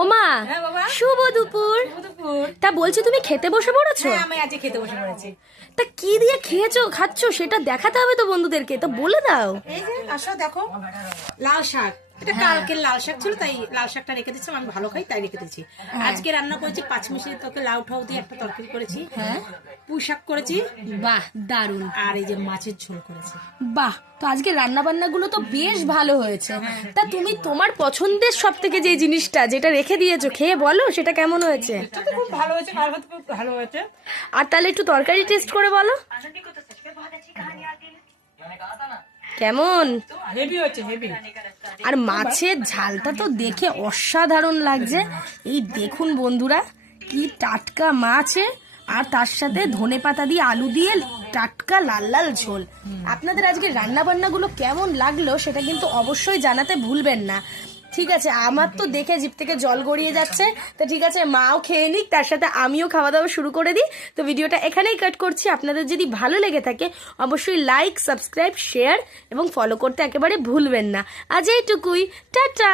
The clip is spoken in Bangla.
ওমা, শুভ দুপুর। তা বলছি তুমি খেতে বসে পড়েছো? আমি আজকে খেতে বসে পড়েছি। তা কি দিয়ে খাচ্ছ সেটা দেখাতে হবে তো বন্ধুদেরকে, তো বলে দাও। এই যে আসো দেখো, লাল শাক। এটা কালকের লাল শাক ছিল, তাই লাল শাকটা রেখে দিচ্ছি। আমি ভালো খাই তাই রেখে দিচ্ছি। আজকে রান্না করেছি পাঁচমিশালি তোকে লাউ ঠাউ দিয়ে একটা তরকারি করেছি। হ্যাঁ, পুঁই শাক করেছি। বাহ, দারুণ। আর এই যে মাছের ঝোল করেছি। বাহ, তো আজকে রান্না বান্না গুলো তো বেশ ভালো হয়েছে। তা তুমি তোমার পছন্দের সব থেকে যে জিনিসটা যেটা রেখে দিয়েছো খেয়ে বলো সেটা কেমন হয়েছে। এটা তো খুব ভালো হয়েছে, ভালো হতে খুব ভালো হয়েছে। আর তাহলে একটু তরকারি টেস্ট করে বলো কেমন। হেভি হয়েছে, হেভি। আর মাছের ঝালটা তো দেখে অসাধারণ লাগছে। এই দেখুন বন্ধুরা, কি টাটকা মাছে, আর তার সাথে ধনেপাতা দিয়ে আলু দিয়ে টাটকা লাল লাল ঝোল। আপনাদের আজকে রান্না বান্নাগুলো কেমন লাগলো সেটা কিন্তু অবশ্যই জানাতে ভুলবেন না। ঠিক আছে, আমার তো দেখে জিভ থেকে জল গড়িয়ে যাচ্ছে। তো ঠিক আছে, মাও খেয়ে নিক, তার সাথে আমিও খাওয়া দাওয়া শুরু করে দিই। তো ভিডিওটা এখানেই কাট করছি। আপনাদের যদি ভালো লেগে থাকে অবশ্যই লাইক, সাবস্ক্রাইব, শেয়ার এবং ফলো করতে একেবারে ভুলবেন না। আজ এইটুকুই, টাটা।